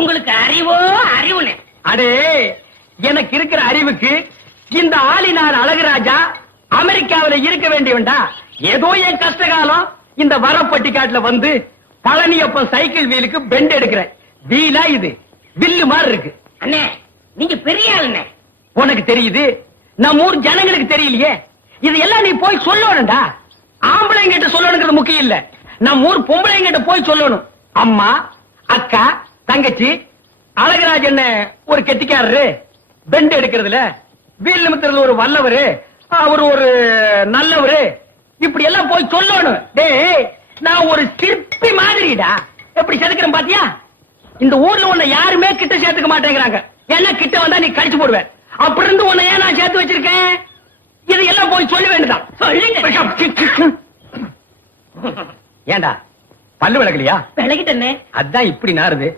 உங்களுக்கு அறிவோ அறிவுனே? அடே, எனக்கு இருக்கிற அறிவுக்கு இந்த ஆளினார் அழகுராஜா அமெரிக்காவில இருக்க வேண்டியவன்டா. ஏதோ என் கஷ்ட காலம் இந்த வரப்பட்டிக்காட்டுல வந்து பழனியப்பன் சைக்கிள் வீலுக்கு பெண்ட் எடுக்கிறேன். வீலா இது வில்லு மாதிரி இருக்கு. அண்ணே, நீங்க பெரிய ஆளுண்ணே. உனக்கு தெரியுது, நம்ம ஊர் ஜனங்களுக்கு தெரியலையே. இது எல்லாம் நீ போய் சொல்லணும்டா. ஆம்பளைங்கிட்ட சொல்லணுங்கிறது முக்கியம் இல்ல, நம்ம ஊர் பொம்பளைங்கிட்ட போய் சொல்லணும். அம்மா, அக்கா, தங்கச்சி, அழகராஜன் ஒரு கெட்டிக்காரரு, பெண்ட் எடுக்கிறதுல வீல் நிமித்துறதுல ஒரு வல்லவரு, அவர் ஒரு நல்லவரு, இப்படி எல்லாம் போய் சொல்லணும். டேய், நான் ஒரு சிற்பி மாதிரிடா. எப்படி செதுக்கிறேன் பாத்தியா? இந்த ஊர்ல உன்னை யாருமே கிட்ட சேர்த்துக்க மாட்டேங்கிறாங்க. ஏன்னா கிட்ட வந்தா நீ கடிச்சு போடுவேன். அப்படி இருந்து உன்னை ஏன் நான் சேர்த்து வச்சிருக்கேன்? இது எல்லாம் போய் சொல்ல வேண்டியதான். சொல்லுங்க. ஏண்டா பல்லு விளக்கலையா? விலகிட்டே. அதான் இப்படி நாருது.